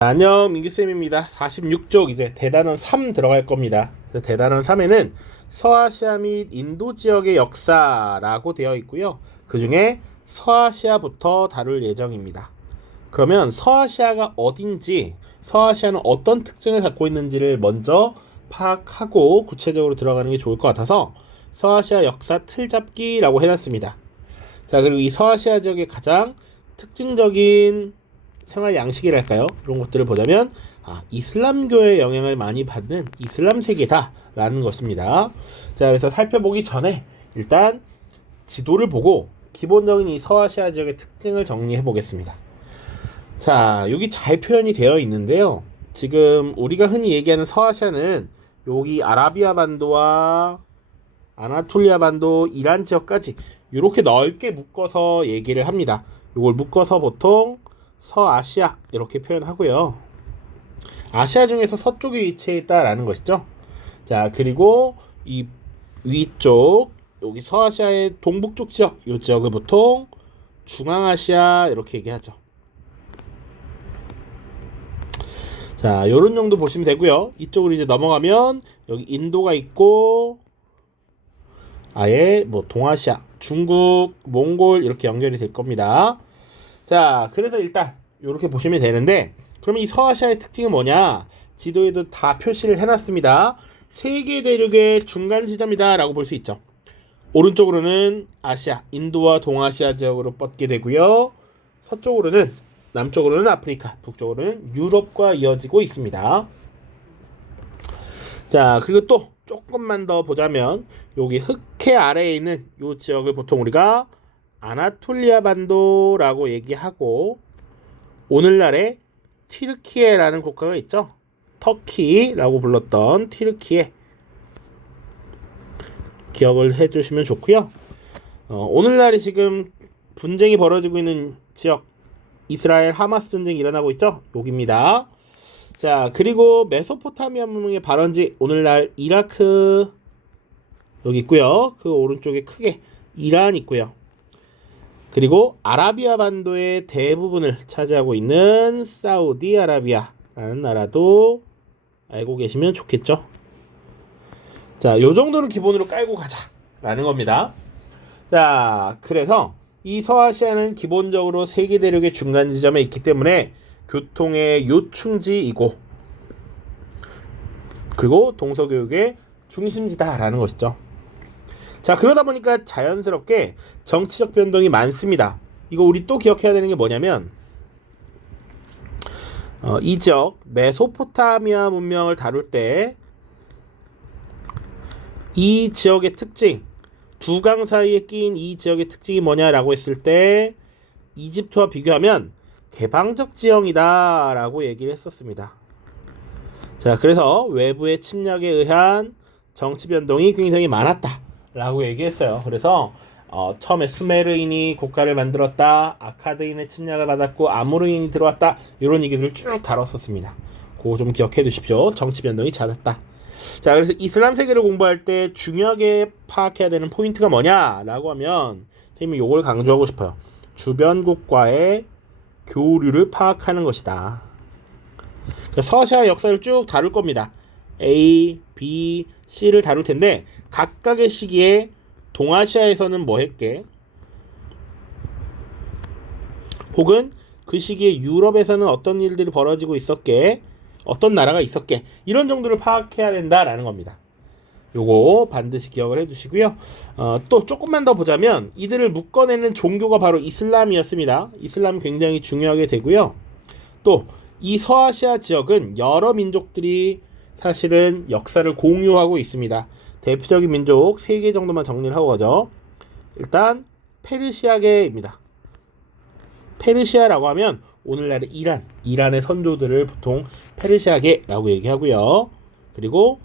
안녕, 민규쌤입니다. 46쪽 이제 대단원 3 들어갈 겁니다. 그래서 대단원 3에는 서아시아 및 인도 지역의 역사라고 되어 있고요. 그 중에 서아시아부터 다룰 예정입니다. 그러면 서아시아가 어딘지, 서아시아는 어떤 특징을 갖고 있는지를 먼저 파악하고 구체적으로 들어가는 게 좋을 것 같아서 서아시아 역사 틀잡기라고 해놨습니다. 자, 그리고 이 서아시아 지역의 가장 특징적인 생활 양식이랄까요? 그런 것들을 보자면 이슬람교의 영향을 많이 받는 이슬람 세계다 라는 것입니다. 자, 그래서 살펴보기 전에 일단 지도를 보고 기본적인 이 서아시아 지역의 특징을 정리해 보겠습니다. 자, 여기 잘 표현이 되어 있는데요. 지금 우리가 흔히 얘기하는 서아시아는 여기 아라비아 반도와 아나톨리아 반도, 이란 지역까지 이렇게 넓게 묶어서 얘기를 합니다. 이걸 묶어서 보통 서아시아 이렇게 표현하고요. 아시아 중에서 서쪽에 위치해 있다라는 것이죠. 자, 그리고 이 위쪽 여기 서아시아의 동북쪽 지역, 이 지역을 보통 중앙아시아 이렇게 얘기하죠. 자, 요런 정도 보시면 되고요. 이쪽으로 이제 넘어가면 여기 인도가 있고 아예 뭐 동아시아, 중국, 몽골 이렇게 연결이 될 겁니다. 자, 그래서 일단 이렇게 보시면 되는데, 그러면 이 서아시아의 특징은 뭐냐? 지도에도 다 표시를 해놨습니다. 세계 대륙의 중간 지점이다 라고 볼 수 있죠. 오른쪽으로는 아시아, 인도와 동아시아 지역으로 뻗게 되고요. 서쪽으로는, 남쪽으로는 아프리카, 북쪽으로는 유럽과 이어지고 있습니다. 자, 그리고 또 조금만 더 보자면 여기 흑해 아래에 있는 이 지역을 보통 우리가 아나톨리아 반도라고 얘기하고, 오늘날의 튀르키예라는 국가가 있죠. 터키라고 불렀던 튀르키예 기억을 해주시면 좋고요. 오늘날이 지금 분쟁이 벌어지고 있는 지역, 이스라엘 하마스 전쟁이 일어나고 있죠. 여기입니다. 자, 그리고 메소포타미아 문명의 발원지, 오늘날 이라크 여기 있고요. 그 오른쪽에 크게 이란 있고요. 그리고 아라비아 반도의 대부분을 차지하고 있는 사우디아라비아라는 나라도 알고 계시면 좋겠죠. 자, 요 정도는 기본으로 깔고 가자라는 겁니다. 자, 그래서 이 서아시아는 기본적으로 세계 대륙의 중간 지점에 있기 때문에 교통의 요충지이고, 그리고 동서교육의 중심지다라는 것이죠. 자, 그러다 보니까 자연스럽게 정치적 변동이 많습니다. 이거 우리 또 기억해야 되는 게 뭐냐면, 이 지역 메소포타미아 문명을 다룰 때 이 지역의 특징, 두 강 사이에 끼인 이 지역의 특징이 뭐냐라고 했을 때 이집트와 비교하면 개방적 지형이다 라고 얘기를 했었습니다. 자, 그래서 외부의 침략에 의한 정치 변동이 굉장히 많았다 라고 얘기했어요. 그래서 처음에 수메르인이 국가를 만들었다, 아카드인의 침략을 받았고 아모르인이 들어왔다, 이런 얘기들을 쭉 다뤘었습니다. 그거 좀 기억해 두십시오. 정치 변동이 잦았다. 자, 그래서 이슬람 세계를 공부할 때 중요하게 파악해야 되는 포인트가 뭐냐 라고 하면 선생님이 이걸 강조하고 싶어요. 주변국과의 교류를 파악하는 것이다. 그러니까 서아시아 역사를 쭉 다룰 겁니다. A, B, C를 다룰 텐데 각각의 시기에 동아시아에서는 뭐 했게, 혹은 그 시기에 유럽에서는 어떤 일들이 벌어지고 있었게, 어떤 나라가 있었게, 이런 정도를 파악해야 된다라는 겁니다. 요거 반드시 기억을 해주시고요. 또 조금만 더 보자면 이들을 묶어내는 종교가 바로 이슬람이었습니다. 이슬람 굉장히 중요하게 되고요. 또 이 서아시아 지역은 여러 민족들이 사실은 역사를 공유하고 있습니다. 대표적인 민족 3개 정도만 정리를 하고 가죠. 일단 페르시아계입니다. 페르시아라고 하면 오늘날의 이란의 선조들을 보통 페르시아계라고 얘기하고요. 그리고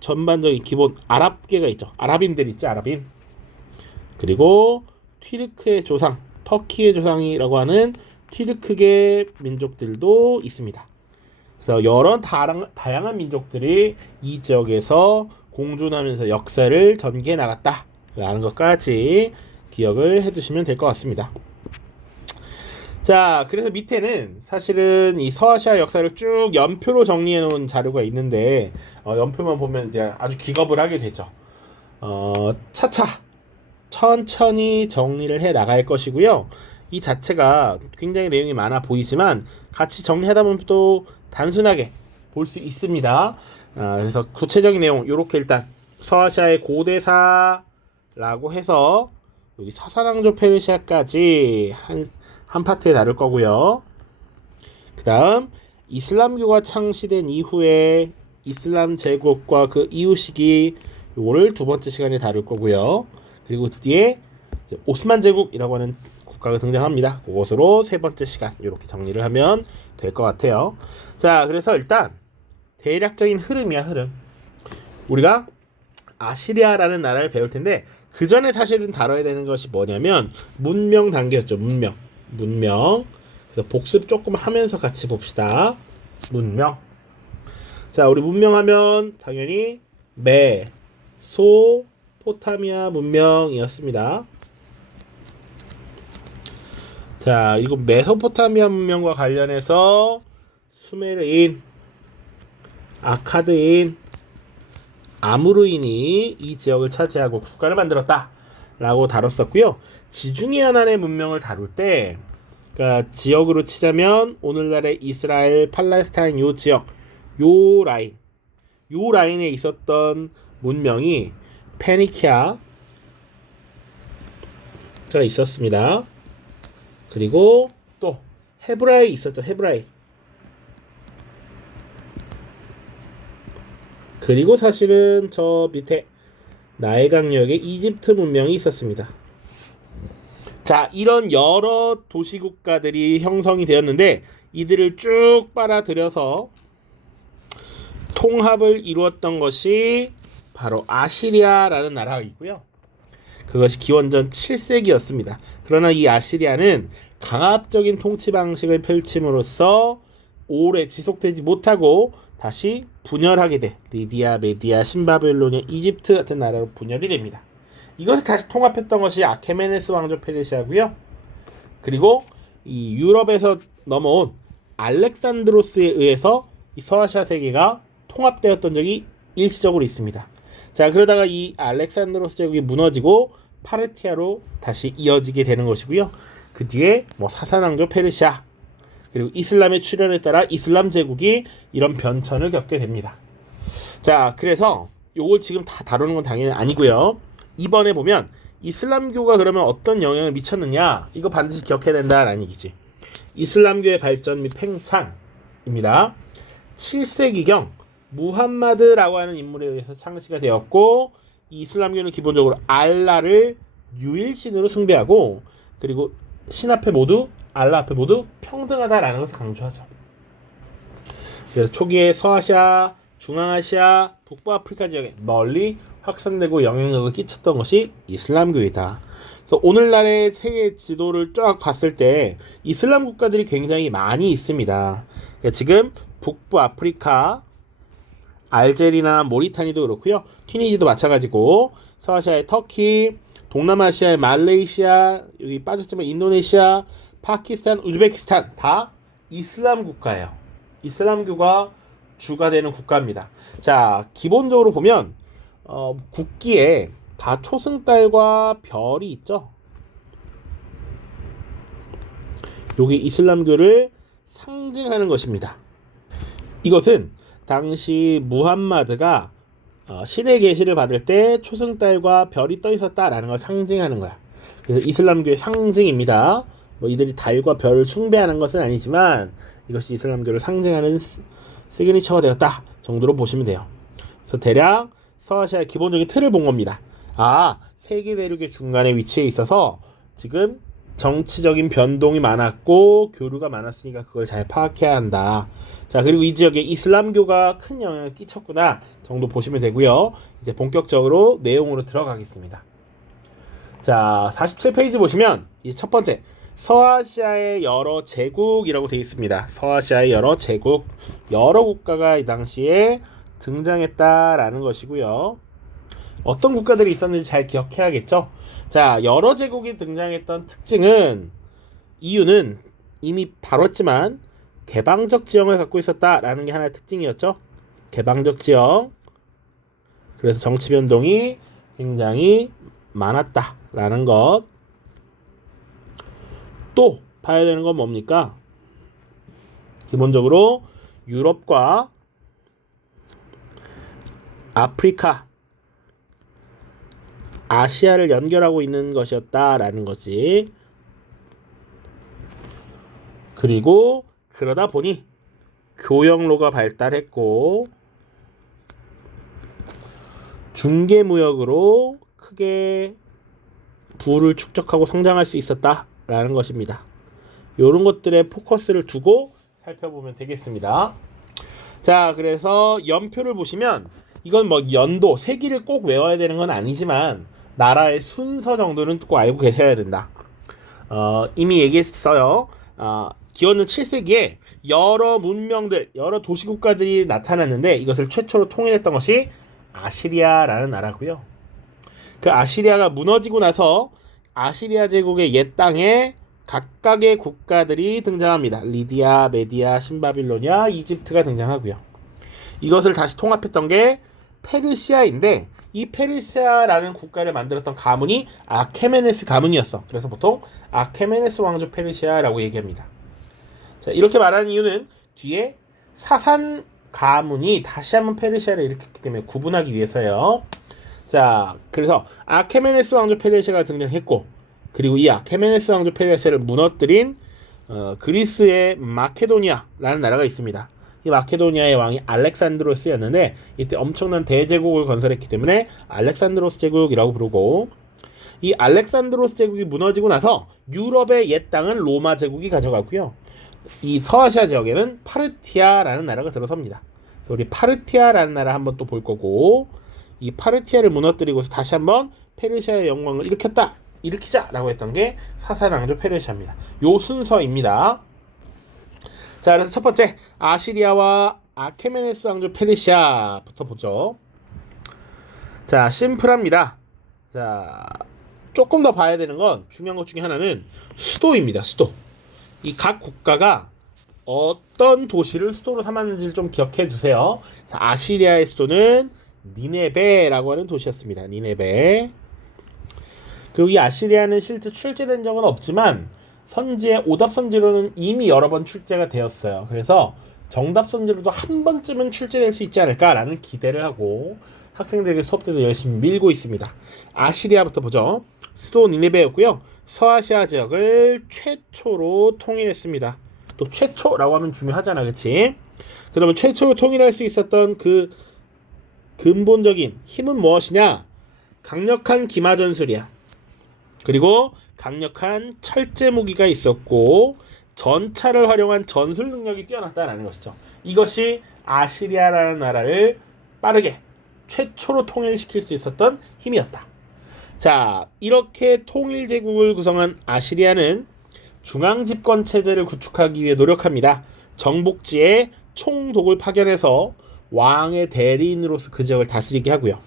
전반적인 기본 아랍계가 있죠. 아랍인들 있죠. 아랍인. 그리고 튀르크의 조상, 터키의 조상이라고 하는 튀르크계 민족들도 있습니다. 그래서 여러 다양한 민족들이 이 지역에서 공존하면서 역사를 전개해 나갔다라는 것까지 기억을 해두시면 될 것 같습니다. 자, 그래서 밑에는 사실은 이 서아시아 역사를 쭉 연표로 정리해 놓은 자료가 있는데 연표만 보면 이제 아주 기겁을 하게 되죠. 차차 천천히 정리를 해 나갈 것이고요. 이 자체가 굉장히 내용이 많아 보이지만 같이 정리하다 보면 또 단순하게 볼 수 있습니다. 그래서 구체적인 내용 이렇게 일단 서아시아의 고대사라고 해서 여기 사사랑조 페르시아까지 한 파트에 다룰 거고요. 그 다음 이슬람교가 창시된 이후에 이슬람 제국과 그 이후 시기 요거를 두 번째 시간에 다룰 거고요. 그리고 뒤에 오스만 제국이라고 하는 국가가 등장합니다. 그것으로 세 번째 시간 이렇게 정리를 하면 될 것 같아요. 자, 그래서 일단 대략적인 흐름이야, 흐름. 우리가 아시리아라는 나라를 배울 텐데 그 전에 사실은 다뤄야 되는 것이 뭐냐면 문명 단계였죠. 문명. 그래서 복습 조금 하면서 같이 봅시다. 문명. 자, 우리 문명하면 당연히 메소포타미아 문명이었습니다. 자, 이거 메소포타미아 문명과 관련해서 수메르인, 아카드인, 아무르인이 이 지역을 차지하고 국가를 만들었다 라고 다뤘었고요. 지중해 연안의 문명을 다룰 때 그러니까 지역으로 치자면 오늘날의 이스라엘, 팔레스타인 요 지역 요 라인에 있었던 문명이 페니키아가 있었습니다. 그리고 또 헤브라이 있었죠. 헤브라이. 그리고 사실은 저 밑에 나일 강역에 이집트 문명이 있었습니다. 자, 이런 여러 도시국가들이 형성이 되었는데 이들을 쭉 빨아들여서 통합을 이루었던 것이 바로 아시리아라는 나라가 있고요. 그것이 기원전 7세기였습니다. 그러나 이 아시리아는 강압적인 통치 방식을 펼침으로써 오래 지속되지 못하고 다시 분열하게 돼. 리디아, 메디아, 신바빌로니아, 이집트 같은 나라로 분열이 됩니다. 이것을 다시 통합했던 것이 아케메네스 왕조 페르시아고요. 그리고 이 유럽에서 넘어온 알렉산드로스에 의해서 이 서아시아 세계가 통합되었던 적이 일시적으로 있습니다. 자, 그러다가 이 알렉산드로스 제국이 무너지고 파르티아로 다시 이어지게 되는 것이고요. 그 뒤에 뭐 사사왕조 페르시아 그리고 이슬람의 출현에 따라 이슬람 제국이 이런 변천을 겪게 됩니다. 자, 그래서 요걸 지금 다 다루는 건 당연히 아니고요. 이번에 보면 이슬람교가 그러면 어떤 영향을 미쳤느냐 이거 반드시 기억해야 된다라는 얘기지. 이슬람교의 발전 및 팽창입니다. 7세기경 무함마드라고 하는 인물에 의해서 창시가 되었고 이 이슬람교는 기본적으로 알라를 유일신으로 숭배하고 그리고 신 앞에 모두 알라 앞에 모두 평등하다라는 것을 강조하죠. 그래서 초기에 서아시아, 중앙아시아, 북부아프리카 지역에 널리 확산되고 영향력을 끼쳤던 것이 이슬람교이다. 그래서 오늘날의 세계 지도를 쫙 봤을 때 이슬람 국가들이 굉장히 많이 있습니다. 그러니까 지금 북부아프리카, 알제리나 모리타니도 그렇고요. 튀니지도 마찬가지고 서아시아의 터키, 동남아시아의 말레이시아, 여기 빠졌지만 인도네시아, 파키스탄, 우즈베키스탄 다 이슬람 국가예요. 이슬람교가 주가 되는 국가입니다. 자, 기본적으로 보면 국기에 다 초승달과 별이 있죠. 여기 이슬람교를 상징하는 것입니다. 이것은 당시 무함마드가 신의 계시를 받을 때 초승달과 별이 떠 있었다라는 걸 상징하는 거야. 그래서 이슬람교의 상징입니다. 뭐 이들이 달과 별을 숭배하는 것은 아니지만 이것이 이슬람교를 상징하는 시그니처가 되었다 정도로 보시면 돼요. 그래서 대략 서아시아의 기본적인 틀을 본 겁니다. 세계 대륙의 중간에 위치해 있어서 지금 정치적인 변동이 많았고 교류가 많았으니까 그걸 잘 파악해야 한다. 자, 그리고 이 지역에 이슬람교가 큰 영향을 끼쳤구나 정도 보시면 되고요. 이제 본격적으로 내용으로 들어가겠습니다. 자, 47페이지 보시면 이제 첫 번째 서아시아의 여러 제국이라고 되어 있습니다. 서아시아의 여러 제국, 여러 국가가 이 당시에 등장했다라는 것이고요. 어떤 국가들이 있었는지 잘 기억해야겠죠. 자, 여러 제국이 등장했던 특징은 이유는 이미 다뤘지만 개방적 지형을 갖고 있었다라는 게 하나의 특징이었죠. 개방적 지형. 그래서 정치 변동이 굉장히 많았다라는 것. 또 봐야 되는 건 뭡니까? 기본적으로 유럽과 아프리카, 아시아를 연결하고 있는 것이었다라는 거지. 그리고 그러다 보니 교역로가 발달했고 중개무역으로 크게 부를 축적하고 성장할 수 있었다라는 것입니다. 이런 것들에 포커스를 두고 살펴보면 되겠습니다. 자, 그래서 연표를 보시면 이건 뭐 연도, 세기를 꼭 외워야 되는 건 아니지만 나라의 순서 정도는 꼭 알고 계셔야 된다. 이미 얘기했어요. 기원전 7세기에 여러 문명들, 여러 도시국가들이 나타났는데 이것을 최초로 통일했던 것이 아시리아라는 나라고요. 그 아시리아가 무너지고 나서 아시리아 제국의 옛 땅에 각각의 국가들이 등장합니다. 리디아, 메디아, 신바빌로니아, 이집트가 등장하고요. 이것을 다시 통합했던 게 페르시아인데 이 페르시아라는 국가를 만들었던 가문이 아케메네스 가문이었어. 그래서 보통 아케메네스 왕조 페르시아라고 얘기합니다. 자, 이렇게 말하는 이유는 뒤에 사산 가문이 다시 한번 페르시아를 일으켰기 때문에 구분하기 위해서요. 자, 그래서 아케메네스 왕조 페르시아가 등장했고 그리고 이 아케메네스 왕조 페르시아를 무너뜨린 그리스의 마케도니아라는 나라가 있습니다. 이 마케도니아의 왕이 알렉산드로스였는데 이때 엄청난 대제국을 건설했기 때문에 알렉산드로스 제국이라고 부르고 이 알렉산드로스 제국이 무너지고 나서 유럽의 옛 땅은 로마 제국이 가져가고요. 이 서아시아 지역에는 파르티아라는 나라가 들어섭니다. 그래서 우리 파르티아라는 나라 한번 또 볼 거고 이 파르티아를 무너뜨리고서 다시 한번 페르시아의 영광을 일으키자라고 했던 게 사사왕조 페르시아입니다. 요 순서입니다. 자, 그래서 첫 번째 아시리아와 아케메네스 왕조 페르시아부터 보죠. 자, 심플합니다. 자, 조금 더 봐야 되는 건 중요한 것 중에 하나는 수도입니다. 수도. 이 각 국가가 어떤 도시를 수도로 삼았는지를 좀 기억해 두세요. 자, 아시리아의 수도는 니네베라고 하는 도시였습니다. 니네베. 그리고 이 아시리아는 실제 출제된 적은 없지만 선지의 오답선지로는 이미 여러 번 출제가 되었어요. 그래서 정답선지로도 한 번쯤은 출제될 수 있지 않을까라는 기대를 하고 학생들에게 수업 때도 열심히 밀고 있습니다. 아시리아부터 보죠. 수도 니네베였고요. 서아시아 지역을 최초로 통일했습니다. 또 최초라고 하면 중요하잖아, 그치? 그러면 최초로 통일할 수 있었던 그 근본적인 힘은 무엇이냐? 강력한 기마전술이야. 그리고 강력한 철제 무기가 있었고 전차를 활용한 전술 능력이 뛰어났다는 것이죠. 이것이 아시리아라는 나라를 빠르게 최초로 통일시킬 수 있었던 힘이었다. 자, 이렇게 통일제국을 구성한 아시리아는 중앙집권 체제를 구축하기 위해 노력합니다. 정복지에 총독을 파견해서 왕의 대리인으로서 그 지역을 다스리게 하고요.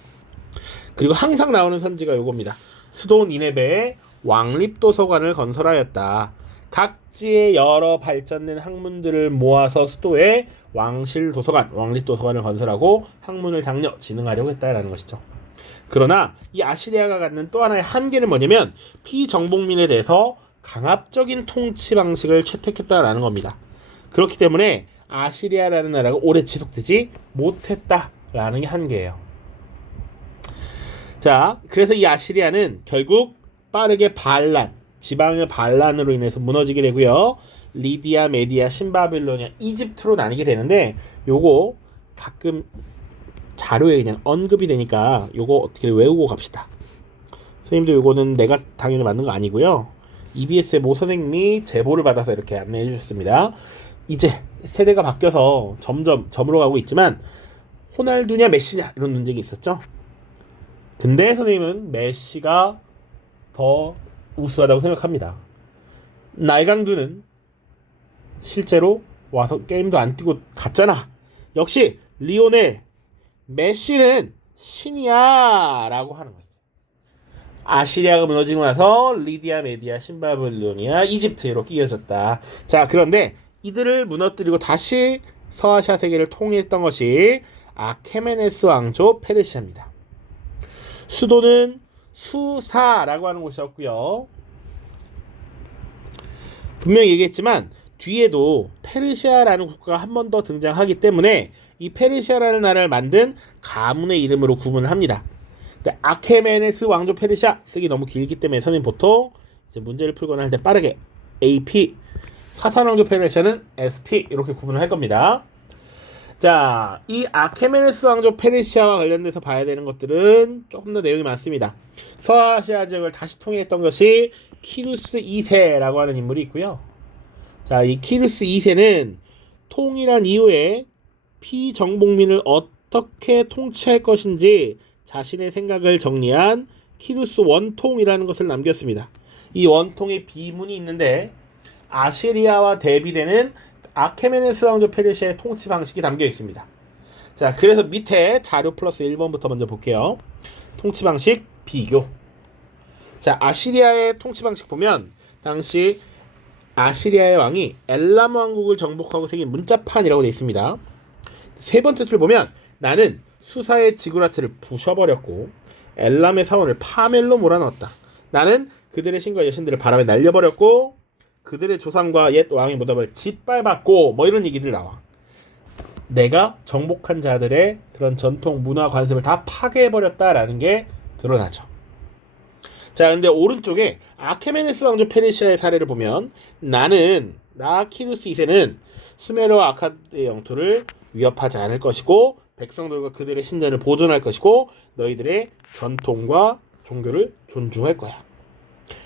그리고 항상 나오는 선지가 요겁니다. 수도 니네베에 왕립도서관을 건설하였다. 각지의 여러 발전된 학문들을 모아서 수도에 왕실도서관, 왕립도서관을 건설하고 학문을 장려, 진흥하려고 했다라는 것이죠. 그러나 이 아시리아가 갖는 또 하나의 한계는 뭐냐면 피정복민에 대해서 강압적인 통치 방식을 채택했다라는 겁니다. 그렇기 때문에 아시리아라는 나라가 오래 지속되지 못했다라는 게 한계예요. 자, 그래서 이 아시리아는 결국 빠르게 반란, 지방의 반란으로 인해서 무너지게 되고요. 리디아, 메디아, 신바빌로니아, 이집트로 나뉘게 되는데 요거 가끔 자료에 그냥 언급이 되니까 요거 어떻게 외우고 갑시다. 선생님도 요거는 내가 당연히 만든 거 아니고요. EBS의 모 선생님이 제보를 받아서 이렇게 안내해 주셨습니다. 이제 세대가 바뀌어서 점점 점으로 가고 있지만 호날두냐 메시냐 이런 논쟁이 있었죠. 근데 선생님은 메시가 더 우수하다고 생각합니다. 날강두는 실제로 와서 게임도 안 뛰고 갔잖아. 역시 리오넬 메시는 신이야 라고 하는 것이죠. 아시리아가 무너지고 나서 리디아, 메디아, 신바빌로니아, 이집트 이렇게 이어졌다. 자, 그런데 이들을 무너뜨리고 다시 서아시아 세계를 통일했던 것이 아케메네스 왕조 페르시아입니다. 수도는 수사라고 하는 곳이었고요. 분명히 얘기했지만 뒤에도 페르시아라는 국가가 한 번 더 등장하기 때문에 이 페르시아라는 나라를 만든 가문의 이름으로 구분을 합니다. 아케메네스 왕조 페르시아 쓰기 너무 길기 때문에 선생님 보통 이제 문제를 풀거나 할 때 빠르게 AP, 사산 왕조 페르시아는 SP 이렇게 구분을 할 겁니다. 자, 이 아케메네스 왕조 페르시아와 관련돼서 봐야 되는 것들은 조금 더 내용이 많습니다. 서아시아 지역을 다시 통일했던 것이 키루스 2세라고 하는 인물이 있고요. 자, 이 키루스 2세는 통일한 이후에 피정복민을 어떻게 통치할 것인지 자신의 생각을 정리한 키루스 원통이라는 것을 남겼습니다. 이 원통의 비문이 있는데 아시리아와 대비되는 아케메네스 왕조 페르시아의 통치 방식이 담겨 있습니다. 자, 그래서 밑에 자료 플러스 1번부터 먼저 볼게요. 통치 방식 비교. 자, 아시리아의 통치 방식 보면 당시 아시리아의 왕이 엘람 왕국을 정복하고 생긴 문자판이라고 되어 있습니다. 세 번째 줄 보면 나는 수사의 지구라트를 부셔버렸고 엘람의 사원을 파멸로 몰아넣었다. 나는 그들의 신과 여신들을 바람에 날려버렸고 그들의 조상과 옛 왕의 무덤을 짓밟았고 뭐 이런 얘기들 나와. 내가 정복한 자들의 그런 전통 문화 관습을 다 파괴해버렸다라는 게 드러나죠. 자, 근데 오른쪽에 아케메네스 왕조 페르시아의 사례를 보면 나 키루스 2세는 수메르와 아카드의 영토를 위협하지 않을 것이고 백성들과 그들의 신전을 보존할 것이고 너희들의 전통과 종교를 존중할 거야.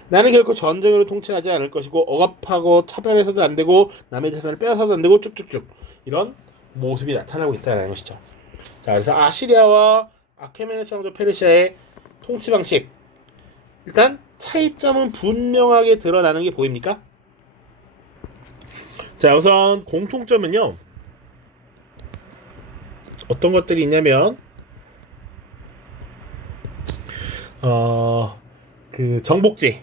나는 결코 전쟁으로 통치하지 않을 것이고 억압하고 차별해서도 안 되고 남의 재산을 빼앗아서도 안 되고 쭉쭉쭉 이런 모습이 나타나고 있다는 것이죠. 자, 그래서 아시리아와 아케메네스 왕조 페르시아의 통치 방식 일단 차이점은 분명하게 드러나는 게 보입니까? 자, 우선 공통점은요. 어떤 것들이 있냐면 그 정복지에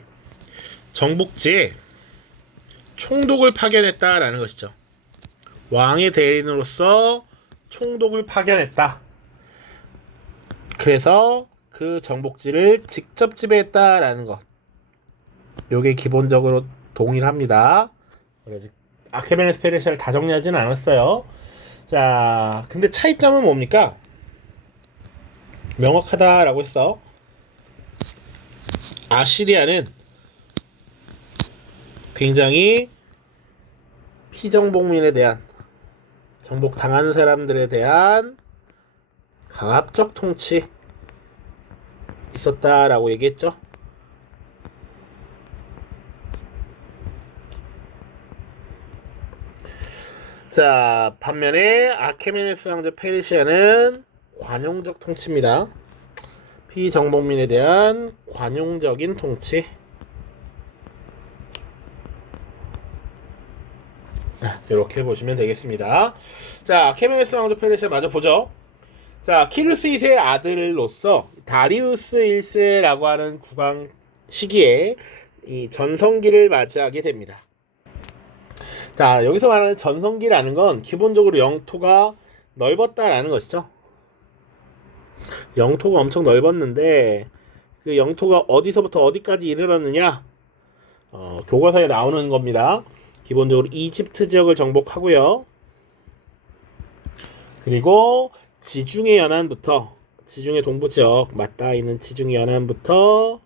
총독을 파견했다라는 것이죠. 왕의 대리인으로서 총독을 파견했다. 그래서 그 정복지를 직접 지배했다라는 것. 요게 기본적으로 동일합니다. 아케메네스 페르시아를 다 정리하지는 않았어요. 자, 근데 차이점은 뭡니까? 명확하다라고 했어. 아시리아는 굉장히 피정복민에 대한 정복당한 사람들에 대한 강압적 통치 있었다라고 얘기했죠. 자, 반면에 아케메네스 왕조 페르시아는 관용적 통치입니다. 피정복민에 대한 관용적인 통치. 이렇게 보시면 되겠습니다. 자, 아케메네스 왕조 페르시아 마저 보죠. 자, 키루스 2세의 아들로서 다리우스 1세라고 하는 국왕 시기에 이 전성기를 맞이하게 됩니다. 자, 여기서 말하는 전성기라는 건 기본적으로 영토가 넓었다라는 것이죠. 영토가 엄청 넓었는데 그 영토가 어디서부터 어디까지 이르렀느냐? 교과서에 나오는 겁니다. 기본적으로 이집트 지역을 정복하고요. 그리고 지중해 연안부터 지중해 동부 지역 맞닿아 있는 지중해 연안부터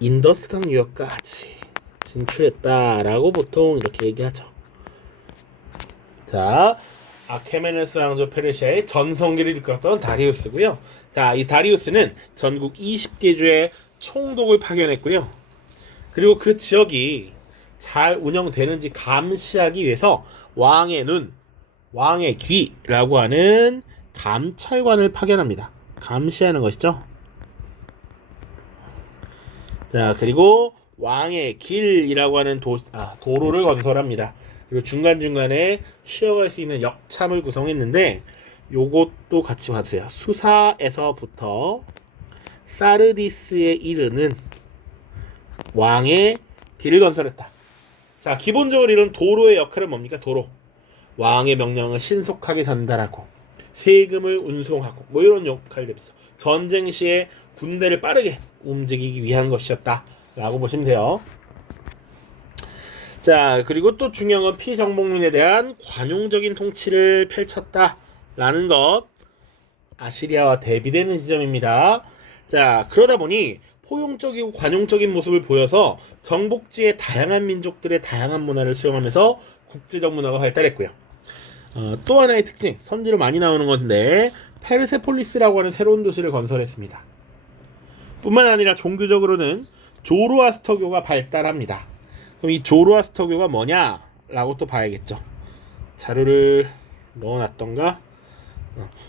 인더스강 유역까지 진출했다라고 보통 이렇게 얘기하죠. 자, 아케메네스 왕조 페르시아의 전성기를 이끌었던 다리우스고요. 자, 이 다리우스는 전국 20개 주에 총독을 파견했고요. 그리고 그 지역이 잘 운영되는지 감시하기 위해서 왕의 눈, 왕의 귀라고 하는 감찰관을 파견합니다. 감시하는 것이죠. 자, 그리고 왕의 길이라고 하는 도로를 건설합니다. 그리고 중간중간에 쉬어갈 수 있는 역참을 구성했는데 요것도 같이 봐주세요. 수사에서부터 사르디스에 이르는 왕의 길을 건설했다. 자, 기본적으로 이런 도로의 역할은 뭡니까? 도로. 왕의 명령을 신속하게 전달하고 세금을 운송하고 뭐 이런 역할들이 있어. 전쟁 시에 군대를 빠르게 움직이기 위한 것이었다 라고 보시면 돼요. 자, 그리고 또 중요한 건 피정복민에 대한 관용적인 통치를 펼쳤다 라는 것, 아시리아와 대비되는 지점입니다. 자, 그러다 보니 포용적이고 관용적인 모습을 보여서 정복지의 다양한 민족들의 다양한 문화를 수용하면서 국제적 문화가 발달했고요. 또 하나의 특징, 선지로 많이 나오는 건데 페르세폴리스라고 하는 새로운 도시를 건설했습니다. 뿐만 아니라 종교적으로는 조로아스터교가 발달합니다. 그럼 이 조로아스터교가 뭐냐라고 또 봐야겠죠. 자료를 넣어놨던가.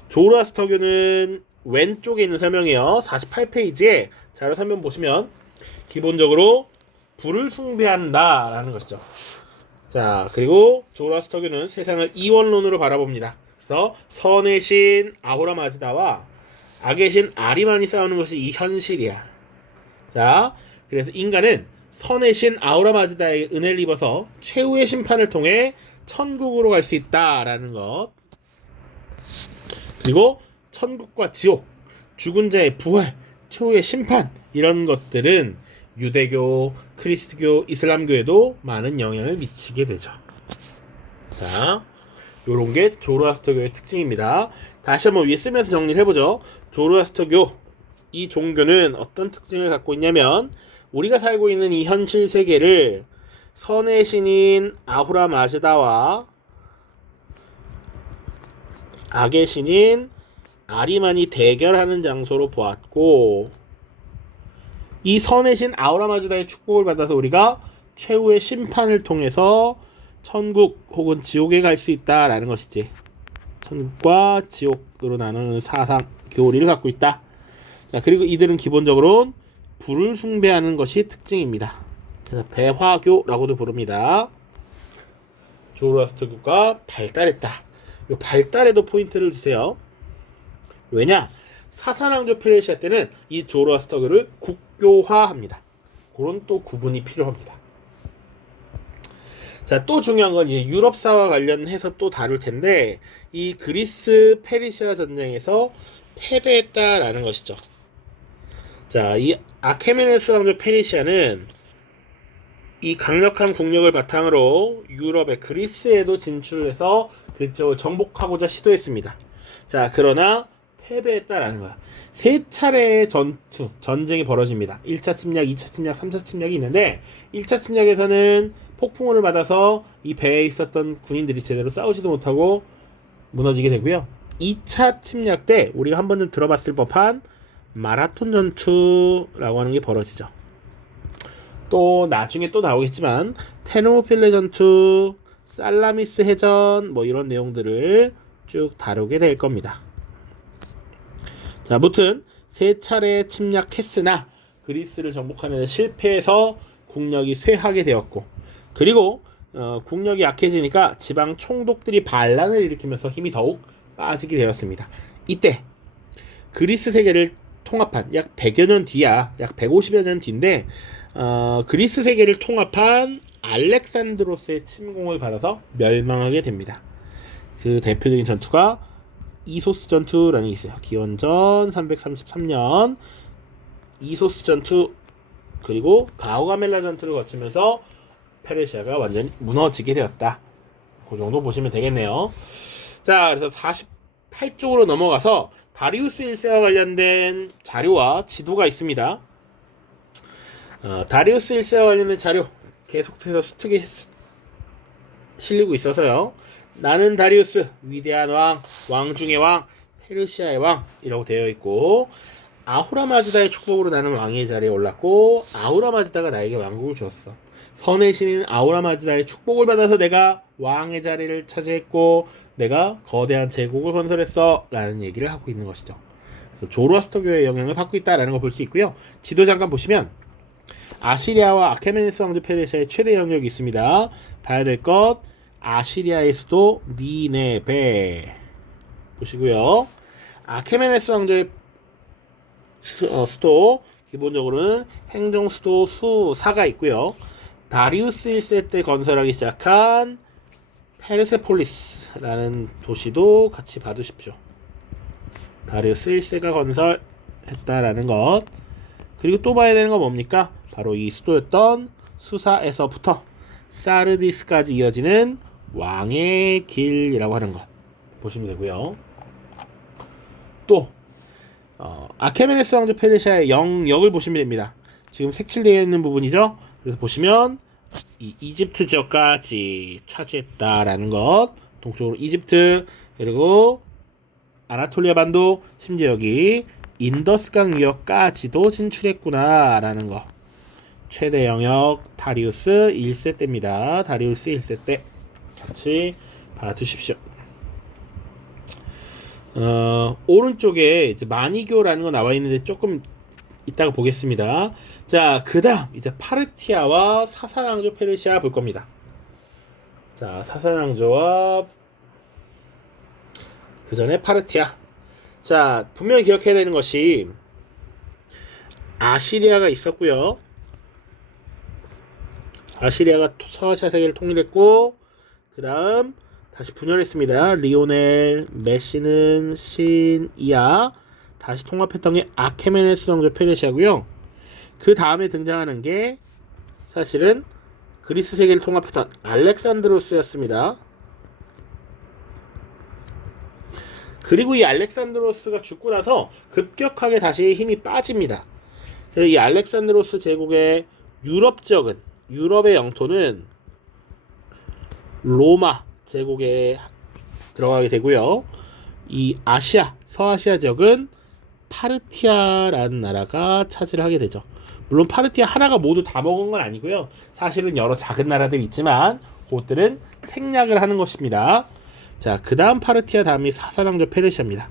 조로아스터교는 왼쪽에 있는 설명이에요. 48페이지에 자료 설명 보시면 기본적으로 불을 숭배한다 라는 것이죠. 자, 그리고 조로아스터교는 세상을 이원론으로 바라봅니다. 그래서 선의 신 아후라 마즈다와 악의 신 아리만이 싸우는 것이 이 현실이야. 자, 그래서 인간은 선의 신 아후라 마즈다의 은혜를 입어서 최후의 심판을 통해 천국으로 갈 수 있다라는 것. 그리고 천국과 지옥, 죽은 자의 부활, 최후의 심판, 이런 것들은 유대교, 크리스트교, 이슬람교에도 많은 영향을 미치게 되죠. 자, 요런 게 조로아스터교의 특징입니다. 다시 한번 위에 쓰면서 정리를 해보죠. 조로아스터교, 이 종교는 어떤 특징을 갖고 있냐면 우리가 살고 있는 이 현실 세계를 선의 신인 아후라 마즈다와 악의 신인 아리만이 대결하는 장소로 보았고, 이 선의 신 아후라 마즈다의 축복을 받아서 우리가 최후의 심판을 통해서 천국 혹은 지옥에 갈 수 있다라는 것이지. 천국과 지옥으로 나누는 사상 교리를 갖고 있다. 자, 그리고 이들은 기본적으로 불을 숭배하는 것이 특징입니다. 그래서 배화교라고도 부릅니다. 조로아스터교가 발달했다. 이 발달에도 포인트를 주세요. 왜냐? 사사왕조 페르시아 때는 이 조로아스터교를 국교화합니다. 그런 또 구분이 필요합니다. 자, 또 중요한 건 이제 유럽사와 관련해서 또 다룰 텐데, 이 그리스 페르시아 전쟁에서 패배했다라는 것이죠. 자, 이 아케메네스 왕조 페르시아는 이 강력한 국력을 바탕으로 유럽의 그리스에도 진출해서 그쪽을 정복하고자 시도했습니다. 자, 그러나 패배했다라는 거야. 세 차례의 전쟁이 벌어집니다. 1차 침략, 2차 침략, 3차 침략이 있는데 1차 침략에서는 폭풍우를 맞아서 이 배에 있었던 군인들이 제대로 싸우지도 못하고 무너지게 되고요. 2차 침략 때 우리가 한 번쯤 들어봤을 법한 마라톤 전투라고 하는 게 벌어지죠. 또 나중에 또 나오겠지만 테르모필레 전투, 살라미스 해전 뭐 이런 내용들을 쭉 다루게 될 겁니다. 자, 아무튼 세 차례 침략했으나 그리스를 정복하는 데 실패해서 국력이 쇠하게 되었고, 그리고 국력이 약해지니까 지방 총독들이 반란을 일으키면서 힘이 더욱 빠지게 되었습니다. 이때 그리스 세계를 통합한 약 100여 년 뒤야, 약 150여 년 뒤인데 그리스 세계를 통합한 알렉산드로스의 침공을 받아서 멸망하게 됩니다. 그 대표적인 전투가 이소스 전투라는 게 있어요. 기원전 333년 이소스 전투, 그리고 가우가멜라 전투를 거치면서 페르시아가 완전히 무너지게 되었다. 그 정도 보시면 되겠네요. 자, 그래서 48쪽으로 넘어가서 다리우스 1세와 관련된 자료와 지도가 있습니다. 다리우스 1세와 관련된 자료 계속해서 수특에 실리고 있어서요. 나는 다리우스, 위대한 왕, 왕 중의 왕, 페르시아의 왕이라고 되어 있고, 아후라 마즈다의 축복으로 나는 왕의 자리에 올랐고, 아후라 마즈다가 나에게 왕국을 주었어. 선의 신인 아후라 마즈다의 축복을 받아서 내가 왕의 자리를 차지했고, 내가 거대한 제국을 건설했어 라는 얘기를 하고 있는 것이죠. 그래서 조로아스터교의 영향을 받고 있다라는 걸 볼 수 있고요. 지도 잠깐 보시면 아시리아와 아케메네스 왕조 페르시아의 최대 영역이 있습니다. 봐야 될 것, 아시리아의 수도 니네베 보시고요. 아케메네스 왕조의 수도 기본적으로는 행정 수도 수사가 있고요. 다리우스 1세 때 건설하기 시작한 페르세폴리스라는 도시도 같이 봐두십시오. 다리우스 1세가 건설했다라는 것. 그리고 또 봐야 되는 건 뭡니까? 바로 이 수도였던 수사에서부터 사르디스까지 이어지는 왕의 길이라고 하는 것 보시면 되고요. 또 아케메네스 왕조 페르시아의 영역을 보시면 됩니다. 지금 색칠되어 있는 부분이죠. 그래서 보시면 이 이집트 지역까지 차지했다라는 것, 동쪽으로 이집트, 그리고 아나톨리아 반도, 심지어 여기 인더스강 유역까지도 진출했구나라는 거. 최대 영역 다리우스 1세 때입니다. 다리우스 1세 때 같이 봐두십시오. 오른쪽에 이제 마니교라는 거 나와 있는데 조금 이따가 보겠습니다. 자, 그다음 이제 파르티아와 사사왕조 페르시아 볼 겁니다. 자, 사사왕조와 그 전에 파르티아. 자, 분명히 기억해야 되는 것이 아시리아가 있었고요. 아시리아가 서아시아 세계를 통일했고, 그 다음 다시 분열했습니다. 리오넬, 메시는 신이아, 다시 통합했던 게 아케메네스 왕조 페르시아고요. 그 다음에 등장하는 게 사실은 그리스 세계를 통합했던 알렉산드로스였습니다. 그리고 이 알렉산드로스가 죽고 나서 급격하게 다시 힘이 빠집니다. 그래서 이 알렉산드로스 제국의 유럽 지역은, 유럽의 영토는 로마 제국에 들어가게 되고요. 이 아시아, 서아시아 지역은 파르티아라는 나라가 차지를 하게 되죠. 물론 파르티아 하나가 모두 다 먹은 건 아니고요. 사실은 여러 작은 나라들이 있지만 그것들은 생략을 하는 것입니다. 자, 그 다음 파르티아, 다음이 사사왕조 페르시아입니다.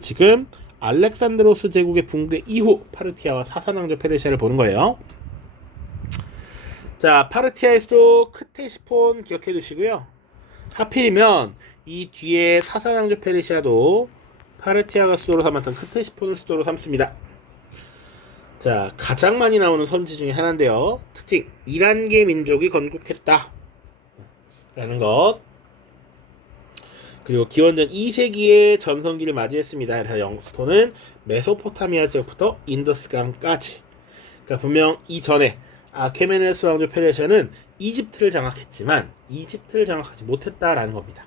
지금 알렉산드로스 제국의 붕괴 이후 파르티아와 사사왕조 페르시아를 보는 거예요. 자, 파르티아의 수도 크테시폰 기억해 두시고요. 하필이면 이 뒤에 사사왕조 페르시아도 파르티아가 수도로 삼았던 크테시폰을 수도로 삼습니다. 자, 가장 많이 나오는 선지 중에 하나인데요. 특징, 이란계 민족이 건국했다 라는 것. 그리고 기원전 2세기에 전성기를 맞이했습니다. 그래서 영토는 메소포타미아 지역부터 인더스강까지. 그러니까 분명 이전에 아케메네스 왕조 페르시아는 이집트를 장악했지만 이집트를 장악하지 못했다라는 겁니다.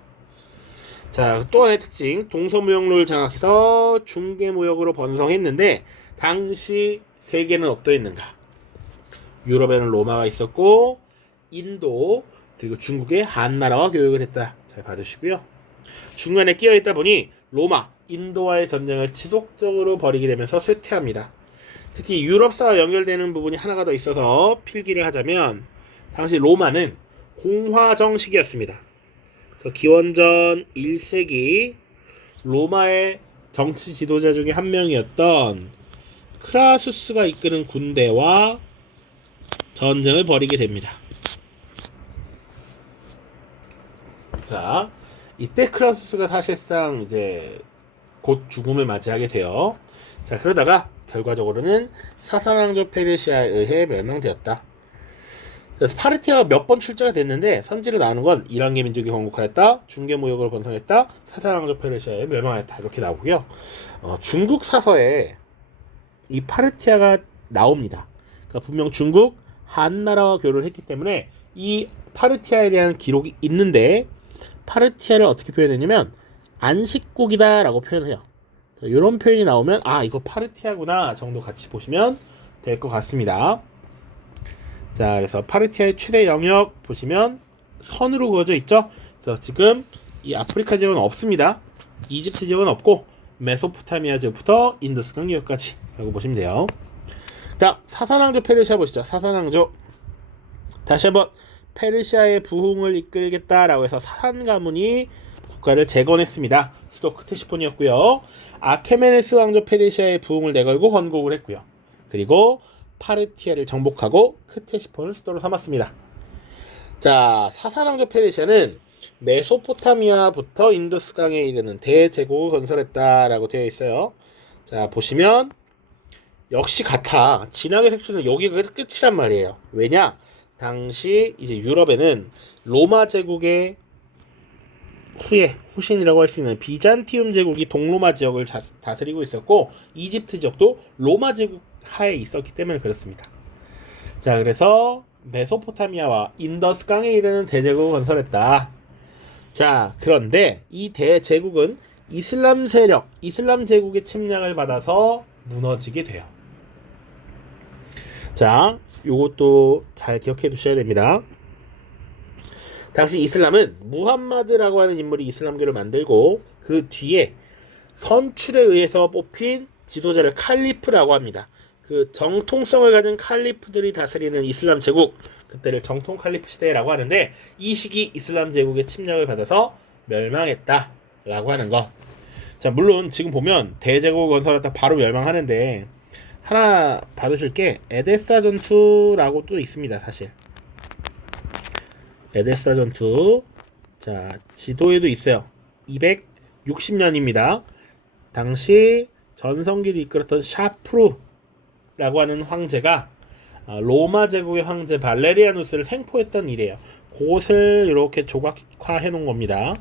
자, 또 하나의 특징, 동서무역로를 장악해서 중개무역으로 번성했는데 당시 세계는 어떠했는가? 유럽에는 로마가 있었고 인도 그리고 중국의 한나라와 교역을 했다. 잘 봐주시고요. 중간에 끼어있다 보니 로마, 인도와의 전쟁을 지속적으로 벌이게 되면서 쇠퇴합니다. 특히 유럽사와 연결되는 부분이 하나가 더 있어서 필기를 하자면 당시 로마는 공화정식이었습니다. 그래서 기원전 1세기 로마의 정치 지도자 중에 한 명이었던 크라수스가 이끄는 군대와 전쟁을 벌이게 됩니다. 자, 이때 크라수스가 사실상 이제 곧 죽음을 맞이하게 돼요. 자, 그러다가 결과적으로는 사사왕조 페르시아에 의해 멸망되었다. 그래서 파르티아가 몇 번 출제가 됐는데 선지로 나오는 건 이란계 민족이 건국하였다, 중개무역으로 번성했다, 사사왕조 페르시아에 멸망하였다 이렇게 나오고요. 중국 사서에 이 파르티아가 나옵니다. 그러니까 분명 중국 한나라와 교류를 했기 때문에 이 파르티아에 대한 기록이 있는데 파르티아를 어떻게 표현했냐면 안식국이다 라고 표현해요. 이런 표현이 나오면 아, 이거 파르티아구나 정도 같이 보시면 될 것 같습니다. 자, 그래서 파르티아의 최대 영역 보시면 선으로 그어져 있죠. 그래서 지금 이 아프리카 지역은 없습니다. 이집트 지역은 없고 메소포타미아 지역부터 인더스강 지역까지 라고 보시면 돼요. 자, 사사왕조 페르시아 보시죠. 사사왕조 다시 한번 페르시아의 부흥을 이끌겠다라고 해서 사산 가문이 국가를 재건했습니다. 수도 크테시폰이었고요. 아케메네스 왕조 페르시아의 부흥을 내걸고 건국을 했고요. 그리고 파르티아를 정복하고 크테시폰을 수도로 삼았습니다. 자, 사사왕조 페르시아는 메소포타미아부터 인더스강에 이르는 대제국을 건설했다라고 되어 있어요. 자, 보시면 역시 같아. 진학의 색수는 여기가 끝이란 말이에요. 왜냐? 당시 이제 유럽에는 로마 제국의 후신이라고 할 수 있는 비잔티움 제국이 동로마 지역을 다스리고 있었고, 이집트 지역도 로마 제국 하에 있었기 때문에 그렇습니다. 자, 그래서 메소포타미아와 인더스 강에 이르는 대제국을 건설했다. 자, 그런데 이 대제국은 이슬람 세력, 이슬람 제국의 침략을 받아서 무너지게 돼요. 자, 요것도 잘 기억해 두셔야 됩니다. 당시 이슬람은 무함마드라고 하는 인물이 이슬람교를 만들고, 그 뒤에 선출에 의해서 뽑힌 지도자를 칼리프라고 합니다. 그 정통성을 가진 칼리프들이 다스리는 이슬람 제국, 그때를 정통 칼리프 시대라고 하는데, 이 시기 이슬람 제국의 침략을 받아서 멸망했다라고 하는 것. 자, 물론 지금 보면 대제국 건설했다 바로 멸망하는데, 하나 봐두실 게 에데사 전투라고 또 있습니다. 사실 에데사 전투, 자 지도에도 있어요. 260년입니다. 당시 전성기를 이끌었던 샤프루라고 하는 황제가 로마 제국의 황제 발레리아누스를 생포했던 일이에요. 그것을 이렇게 조각화해 놓은 겁니다.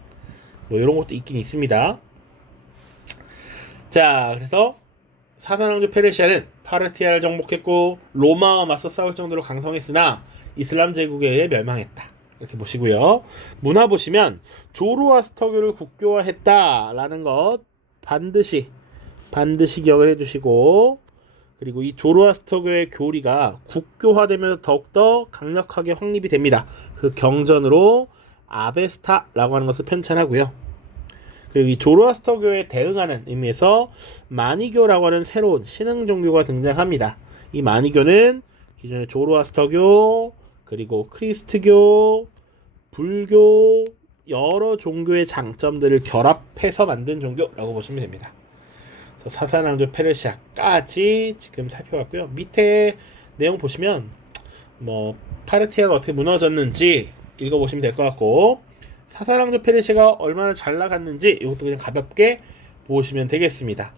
뭐 이런 것도 있긴 있습니다. 자, 그래서 사산왕조 페르시아는 파르티아를 정복했고 로마와 맞서 싸울 정도로 강성했으나 이슬람 제국에 의해 멸망했다. 이렇게 보시고요. 문화 보시면 조로아스터교를 국교화했다라는 것 반드시 기억을 해두시고, 그리고 이 조로아스터교의 교리가 국교화되면서 더욱더 강력하게 확립이 됩니다. 그 경전으로 아베스타라고 하는 것을 편찬하고요. 그리고 이 조로아스터교에 대응하는 의미에서 마니교라고 하는 새로운 신흥 종교가 등장합니다. 이 마니교는 기존의 조로아스터교, 그리고 크리스트교, 불교, 여러 종교의 장점들을 결합해서 만든 종교라고 보시면 됩니다. 사산왕조 페르시아까지 지금 살펴봤고요. 밑에 내용 보시면 뭐 파르티아가 어떻게 무너졌는지 읽어보시면 될 것 같고, 사사랑조 페르시아가 얼마나 잘 나갔는지 이것도 그냥 가볍게 보시면 되겠습니다.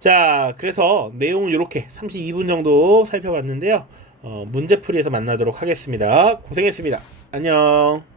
자, 그래서 내용은 이렇게 32분 정도 살펴봤는데요. 문제풀이에서 만나도록 하겠습니다. 고생했습니다. 안녕.